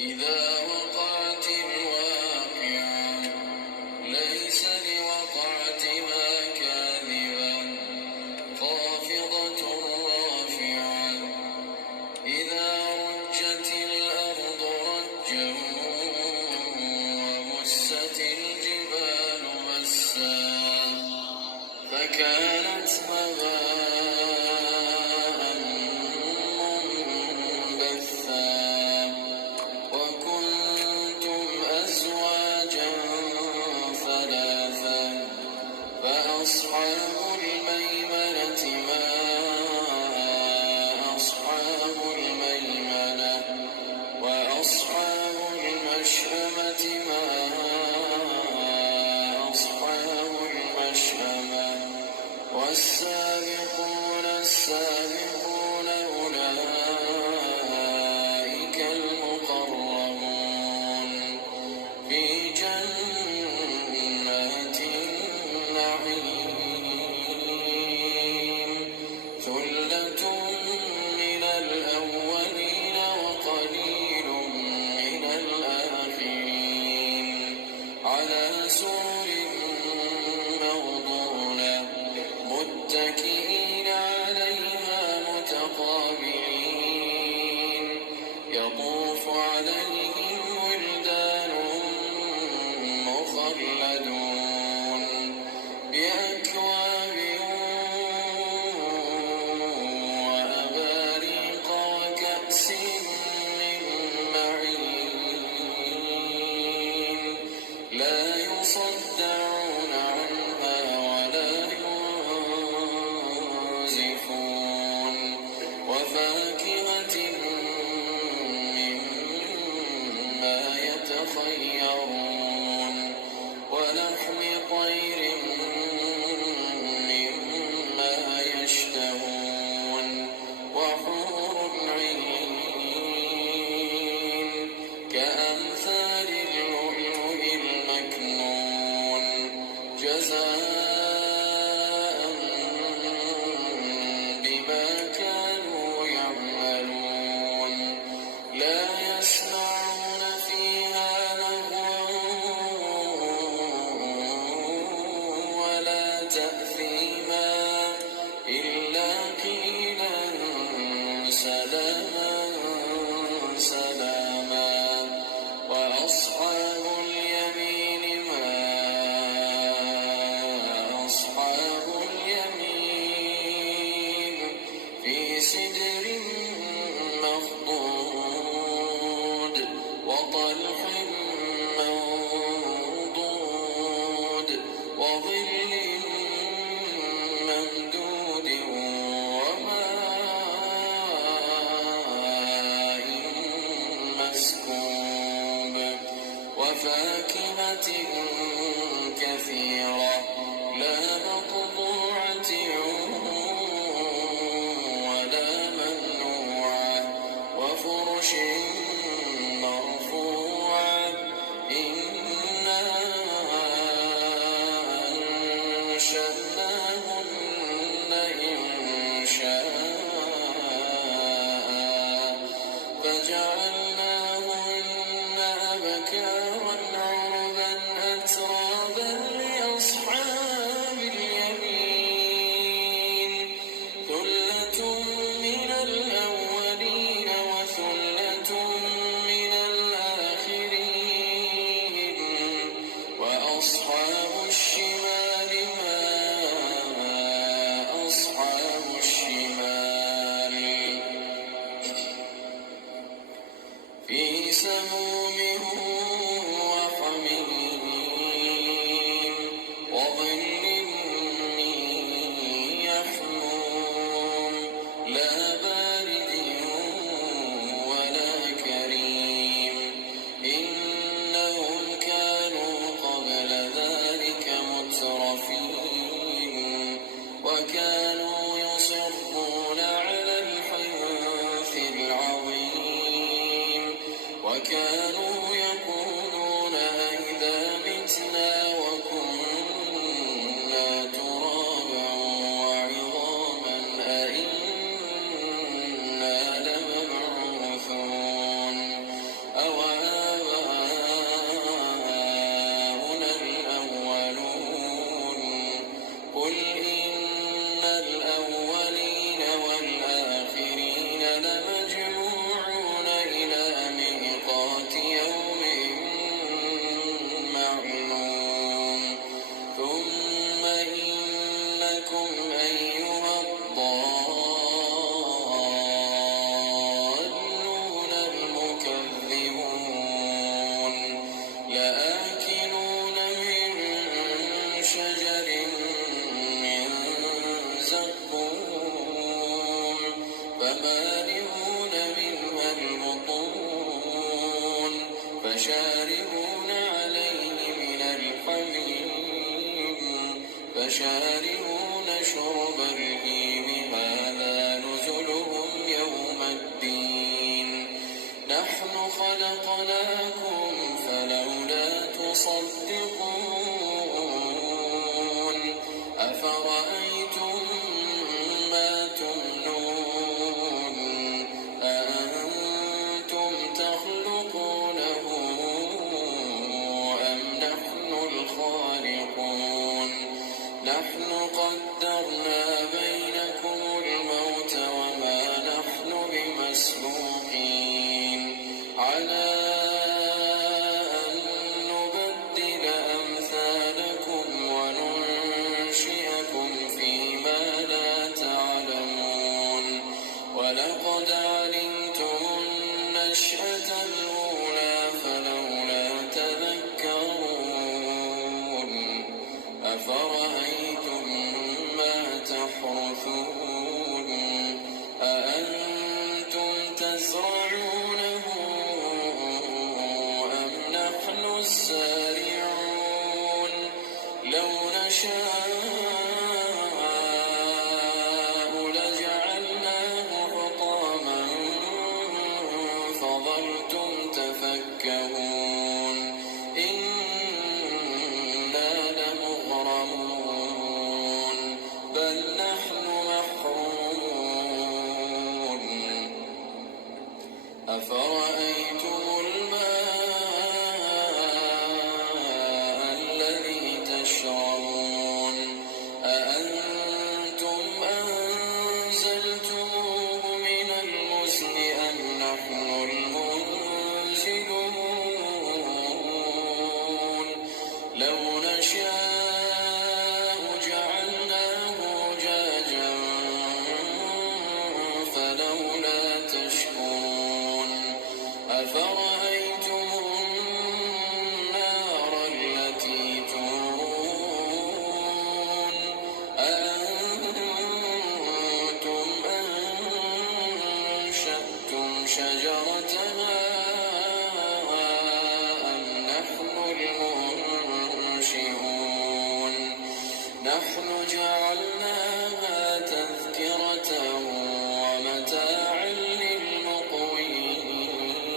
إذا وقعت الواقعة ليس لوقعتها كاذبة خافضة رافعة إذا رجت الأرض رجا وبست الجبال بسا فكانت هباء منبثا وكنتم أزواجا ثلاثا فأصحاب الميمنة ما أصحاب الميمنة وأصحاب المشأمة ما أصحاب المشأمة والسابقون السابقون أولئك المقربون في جنات النعيم ثلة من الأولين وقليل من الآخرين على سرر موضونة متكئين عليها متقابلين يطوف عليهم ولدان مخلدون بأكواب وأباريق وكأس من معين لا يصدعون عنها ولا ينزفون وفاكهة مما يتخيرون ولحم طير مما يشتهون وحور عين كأمثال اللؤلؤ المكنون جزاء بما كانوا يعملون لا يسمعون فيها لغوا ولا تأثيما إلا قيلا سلاما سلاما وأصحاب اليمين ما أصحاب اليمين في سدر مخضود وطلح منضود وظل ممدود وماء مسكوب وفاكهة كثيرة لا مقطوعة ولا ممنوعة وفرش مرفوعة إنا أنشأناهن إنشاء فجعلناهن أبكارا عربا أترابا لأصحاب اليمين ثلة من الأولين وثلة من الآخرين وأصحاب الشمال ما أصحاب الشمال في سموم وحميم وظل من يحموم لا بارد ولا كريم إنهم كانوا قبل ذلك مترفين وكانوا يصرون على الحنث العظيم وكانوا يقولون أئذا متنا وكنا ترابا وعظاما أئنا لمبعوثون أو فمالئون منها البطون فشاربون عليه من الحميم فشاربون شرب الهيم هذا نزلهم يوم الدين نحن خلقناكم فلولا تصدقون أفرأيتم ما تمنون أأنتم تخلقونه أم نحن الخالقون نحن قدرنا بينكم الموت وما نحن بمسبوقين على أن نبدل أمثالكم وننشئكم فيما لا تعلمون ولقد علمتم النشأة الأولى فلولا تذكرون أفرأيتم ما تحرثون أأنتم تزرعونه أم نحن الزارعون لو نشاء لجعلناه حطاما فظلتم تفكهون إنا لمغرمون بل نحن محرومون أفرأيتم الماء الذي تشربون أأنتم أنزلتموه من المزن أم نحن المنزلون لو نشاء جعلناه أجاجا فلولا تشكرون أفرأيتم النار التي تورون أأنتم أنشأتم شجرتها أم نحن المنشئون نحن جعلناها تذكرة ومتاعا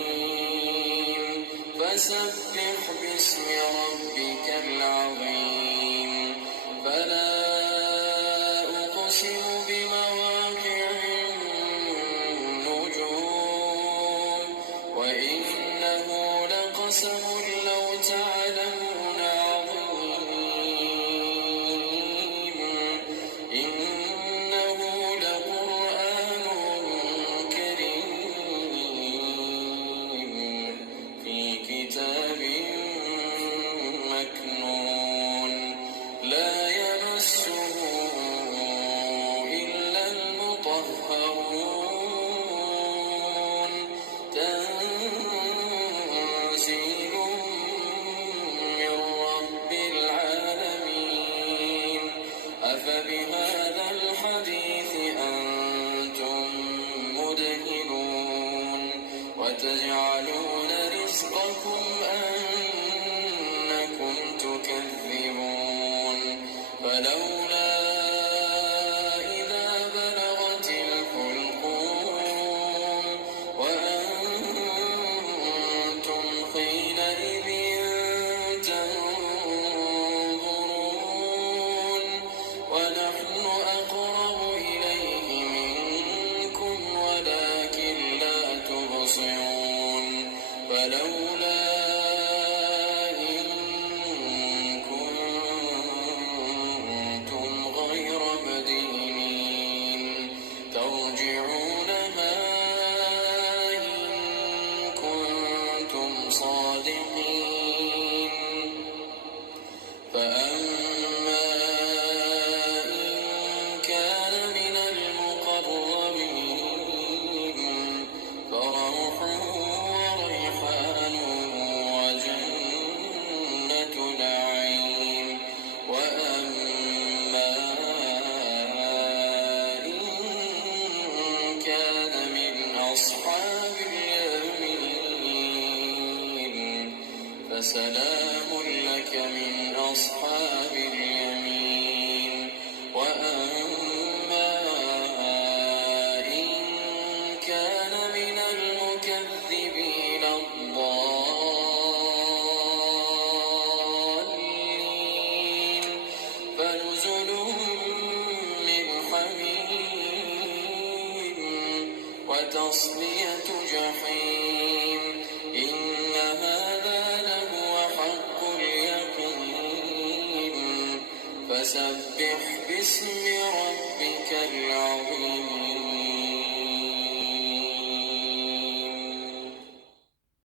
للمقوين فسبح باسم ربك العظيم فلا أقسم بمواقع النجوم وإنه لقسم لو تعلمون عظيم إنه لقرآن كريم في كتاب مكنون لا يمسه إلا المطهرون تنزيل من رب العالمين أفبهذا الحديث أنتم مدهنون وتجعلون رزقكم أنكم تكذبون فلولا إذا بلغت الحلقوم وأنتم حينئذ تنظرون ونحن أقرب إليه منكم ولكن لا تبصرون فلولا فسلام لك من أصحاب اليمين وأما إن كان من المكذبين الضالين فنزل من حميم وتصلية جحيم إن هذا لهو حق اليقين فسبح باسم ربك العظيم